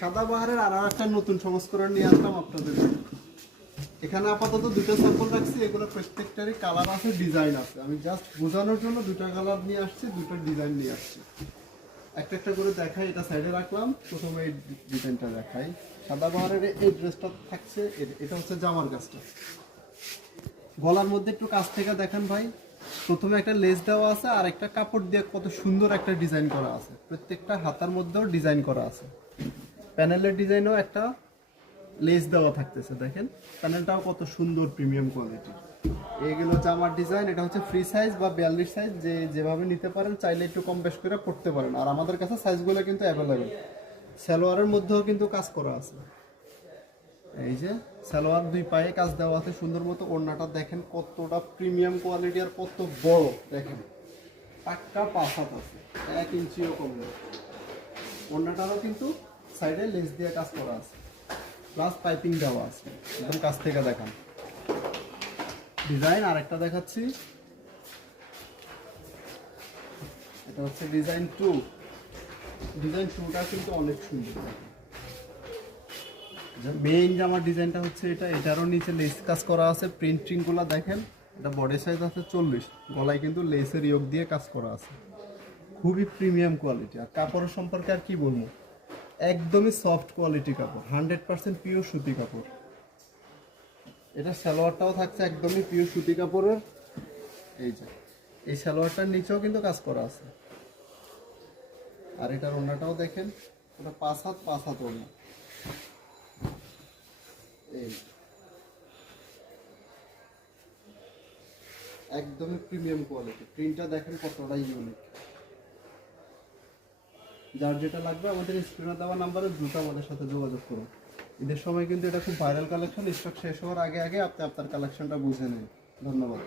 সাদাবাহারের আর একটা নতুন সংস্করণ নিয়ে আসলাম আপনাদের জন্য। এখানে আপাতত দুটো স্যাম্পল রাখছি, এগুলো প্রত্যেকটারই কালার আছে, ডিজাইন আছে। আমি জাস্ট বোঝানোর জন্য দুটো কালার নিয়ে আসছি, দুটো ডিজাইন নিয়ে আসছি। একটা একটা করে দেখাই, এটা সাইডে রাখলাম। প্রথমে এই ডিজাইনটা দেখাই। সাদাবাহারের এই ড্রেসটা থাকছে, এটা হচ্ছে জামার কাজটা। গলার মধ্যে একটু কাছ থেকে দেখেন ভাই, প্রথমে একটা লেস দেওয়া আছে আর একটা কাপড় দিয়ে কত সুন্দর একটা ডিজাইন করা আছে। প্রত্যেকটা হাতার মধ্যেও ডিজাইন করা আছে। প্যানেলের ডিজাইনও একটা লেস দেওয়া থাকতেছে, দেখেন প্যানেলটাও কত সুন্দর, প্রিমিয়াম কোয়ালিটির। এইগুলো জামার ডিজাইন। এটা হচ্ছে ফ্রি সাইজ বা 42 সাইজ, যে যেভাবে নিতে পারেন, চাইলে একটু কম বেশ করে পড়তে পারেন। আর আমাদের কাছে সাইজগুলো কিন্তু অ্যাভেলেবেল। সালোয়ারের মধ্যেও কিন্তু কাজ করা আছে। এই যে সালোয়ার দুই পায়ে কাজ দেওয়া আছে সুন্দর মতো। ওড়নাটা দেখেন কতটা প্রিমিয়াম কোয়ালিটি আর কত বড়, দেখেন পাক্কা 5 হাত আছে, 1 ইঞ্চিও কম নেই। ওড়নাটারও কিন্তু সাইডে লেস দিয়ে কাজ করা আছে, প্লাস পাইপিং দেওয়া আছে। একদম কাছ থেকে দেখান ডিজাইন। আরেকটা দেখাচ্ছি, এটা হচ্ছে ডিজাইন 2। ডিজাইন 2টা কিন্তু অনেক সুন্দর। মেইন জামার ডিজাইনটা হচ্ছে এটা, এটারও নিচে লেস কাজ করা আছে। প্রিন্টিংগুলো দেখেন, এটা বডি সাইজ আছে 40, গলায় কিন্তু লেসের ইয়োগ দিয়ে কাজ করা আছে। খুবই প্রিমিয়াম কোয়ালিটি। আর কাপড়ের সম্পর্কে আর কি বলবো, একদমই সফট কোয়ালিটি কাপড়, 100% পিওর সুতি কাপড়। এটা সালোয়ারটাও থাকছে একদমই পিওর সুতি কাপড়ের। এই যে এই সালোয়ারটার নিচেও কিন্তু কাজ করা আছে। আর এটার ওড়নাটাও দেখেন, ওটা 5 হাত ওড়না। এই একদমই প্রিমিয়াম কোয়ালিটি। প্রিন্টটা দেখেন কতটা ইউনিক। যার যেটা লাগবে আমাদের স্ক্রিনে দেওয়া নাম্বারে দ্রুত আমাদের সাথে যোগাযোগ করুন। ঈদের সময় কিন্তু এটা খুব ভাইরাল কালেকশন। স্টক শেষ হওয়ার আগে আগে আপনি আপনার কালেকশনটা বুঝে নিন। ধন্যবাদ।